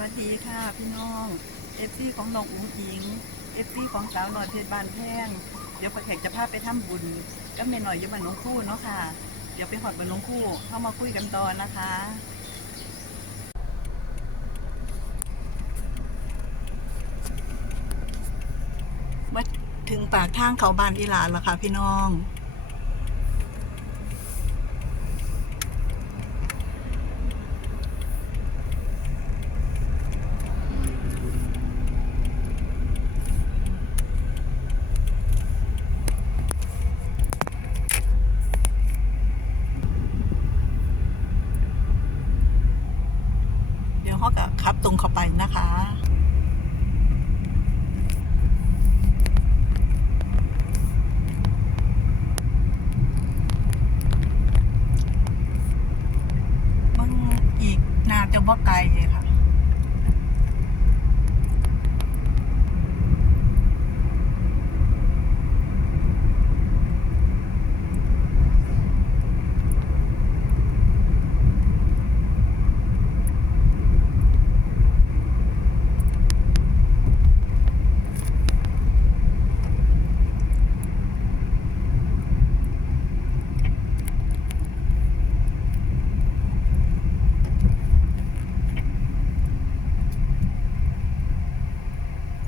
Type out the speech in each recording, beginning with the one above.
วัสดีค่ะพี่น้องเอฟซีของน้องอูหญิงเอฟซีของสาวหน่อยเพชรบานแพงเดี๋ยวประแขกจะพาไปทำบุญก็เมหน่อยอยี่บ้านน้องคู่เนาะค่ะ เดี๋ยวไปหอดบ้านน้องคู่เข้ามาคุยกันตอนนะคะมาถึงปากทางเขาบานอีหลานแล้วค่ะพี่น้อง เดี๋ยวเขา ก็ขับตรงเข้าไปนะคะมันอีกนาจะว่าไกลเลยค่ะ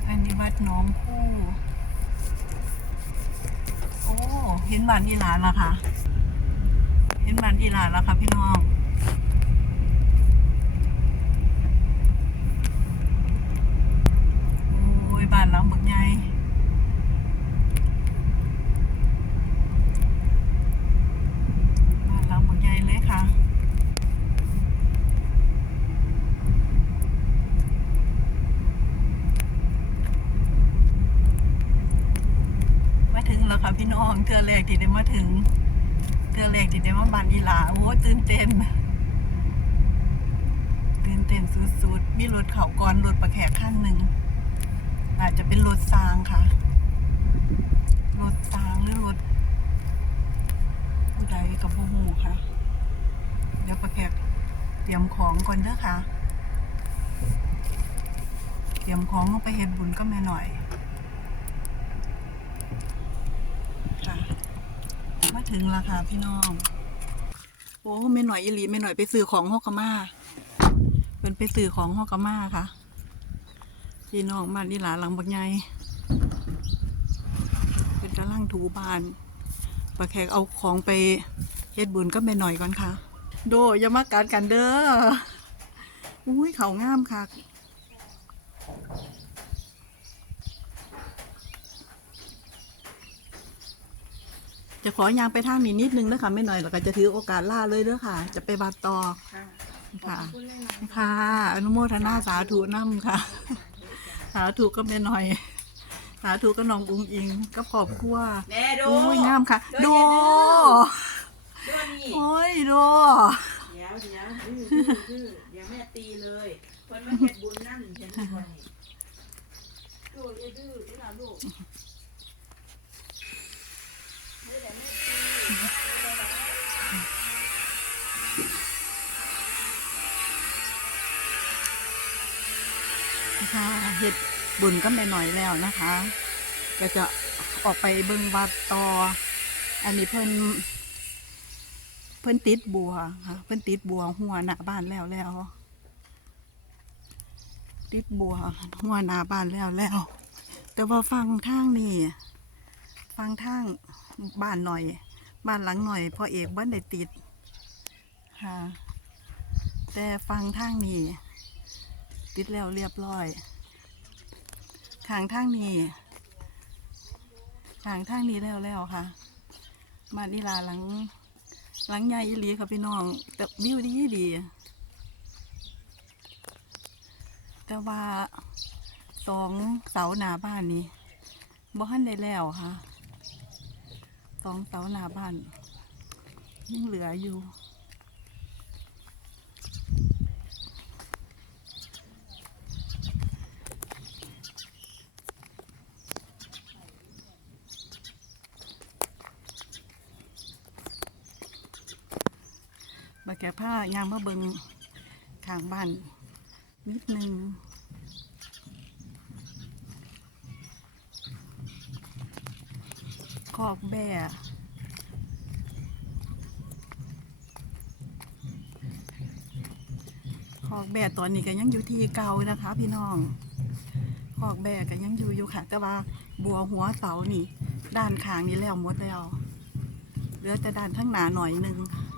อันนี้วัดหน้องคู่ โอ้ เห็นบ้านอีหลานแล้วค่ะ เห็นบ้านอีหลานแล้วค่ะพี่น้อง โอ้ยบ้านหลังบักใหญ่บ้านหลังบักใหญ่เลยค่ะ มา ถึงแล้วค่ะพี่น้องเทือแรกที่ได้มาถึงเทือแรกที่ได้มาบานอีหลาโอ้ตื่นเต้นตื่นเต้นสุดๆมีรถเขาก่อนรถประแขกขั้นหนึ่งอาจจะเป็นรถซางค่ะรถซางหรือรถผู้ใดกับบูหูค่ะเดี๋ยวประแขกเตรียมของก่อนเด้อค่ะ เตรียมของลงไปเฮ็ดบุญก็แม่หน่อย ค่ะมา ถึงแล้วค่ะพี่น้อง โอ้ไม่หน่อยอีหลีไม่หน่อยไปซื้อของฮอกกามาเป็นไปซื้อของฮอกกามาค่ะ พี่น้องมานนี่หลาหลังบักใหญ่เป็นกำลังถูบานปลาแขกเอาของไปเฮ็ดบุญก็ไปหน่อยก่อนค่ะ โดอย่ามากัดกันเด้ออุ้ยเขางามค่ะ จะขอยางไปทางนี้นิดนึงนะคะไม่หน่อยแล้วก็จะถือโอกาสล่าเลยเด้อค่ะ จะไปบาดต่อค่ะค่ะ อนุโมทนาสาธุน้ำค่ะ สาธุก็ไม่หน่อย สาธุก็น้องอุ้งอิงก็ขอบครัวแน่ดูโอ้ยงามค่ะโดดูนี่โอ้ยโดเดี๋ยวเดี๋ยวดื้อดื้อดื้อเดี๋ยวแม่ตีเลยคนมาเฮ็ดบุญนั่นเห็นทุกคนนี่ดูอย่าดื้อนี่ล่ะลูก ค่ะเฮ็ดบุญก็ไม่หน่อยแล้วนะคะ ก็จะออกไปเบิ่งวัดต่อ อันนี้เพิ่นเพิ่นติดบัวค่ะเพิ่นติดบัวหัวหน้าบ้านแล้วแล้ว ติดบัวหัวหน้าบ้านแล้วแล้ว แต่ว่าฟังทางนี่ฟังทางบ้านหน่อย บ้านหลังหน่อยพอเอกบ้านได้ติดค่ะ แต่ฟังทางนี้ ติดแล้วเรียบร้อยทางทางนี้ทางทางนี้แล้วแล้วค่ะ มาดีลาหลัง หลังใหญ่อีหลีค่ะพี่น้อง แต่วิวดีดี แต่ว่าสองเสาหน้าบ้านนี้บ่ทันได้แล้วค่ะสองเสาหน้าบ้านยังเหลืออยู่ แก่ผ้ายางมาเบิงทางบ้านนิดนึงคอกแบ่คอกแบ่ตอนนี้ก็ยังอยู่ที่เก่านะคะ พี่น้องคอกแบ่ก็ยังอยู่อยู่ค่ะ แต่ว่าบัวหัวเสานี่ ด้านข้างนี่แล้วหมดแล้วเหลือแต่ด้านข้างหน้าหน่อยนึงค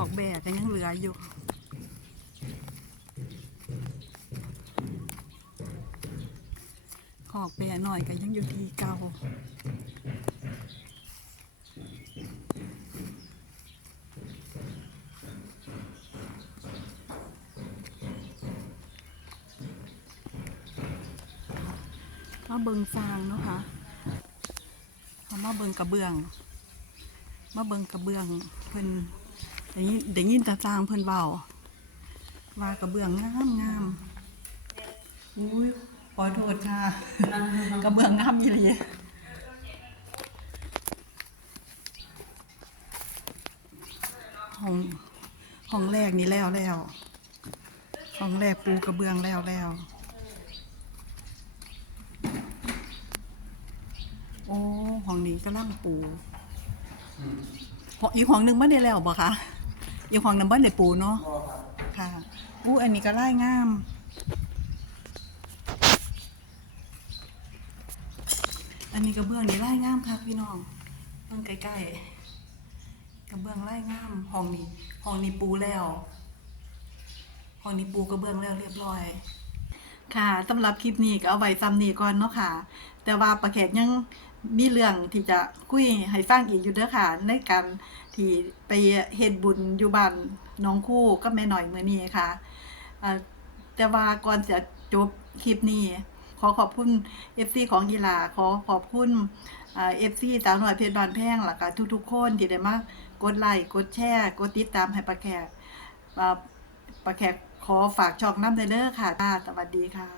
อกแบก็ยังเหลืออยู่ขอกแบะหน่อยก็ยังอยู่ที่เก่ามาเบิงฟางเนาะค่ะเอามาเบิงกระเบื้อง มาเบิงกระเบื้องเพิ่น ได้ยินได้ยินตาจางเพิ่นเบาว่ากระเบื้องงามงามอุ้ยขอโทษค่ะกระเบื้องงามอีหลีห้องห้องแรกนี่แล้วแล้วห้องแรกปูกระเบื้องแล้วแล้วโอ้ห้องนี้ก็ล่างปูองอีกห้องหนึ่งไม่ได้แล้วบ่คะ อีกห้องนึ่งไม่ได้ปูเนาะค่ะอู้อันนี้ก็ไล่งามอันนี้กระเบื้องนี่ไล่งามค่ะพี่น้องเบื้องใกล้ๆกระเบื้องไล่งามห้องนี้ห้องนี้ปูแล้วห้องนี้ปูกระเบื้องแล้วเรียบร้อยค่ะสำหรับคลิปนี้ก็เอาไว้ซ้ำนี้ก่อนเนาะค่ะ แต่ว่าประแขกยังมีเรื่องที่จะคุยให้ฟังอีกอยู่เด้อค่ะในการที่ไปเฮ็ดบุญอยู่บ้านน้องคู่กับแม่หน่อยมื้อนี้ค่ะแต่ว่าก่อนจะจบคลิปนี้ ขอขอบคุณ FC ของกีฬาขอขอบคุณอ่า FC สาวหน่อยเพชรบานแพงแล้วก็ทุกๆ คนที่ได้มากดไลค์กดแชร์ กดติดตามให้ประแขกประแขกขอฝากช่องน้ำเด้อค่ะ สวัสดีค่ะ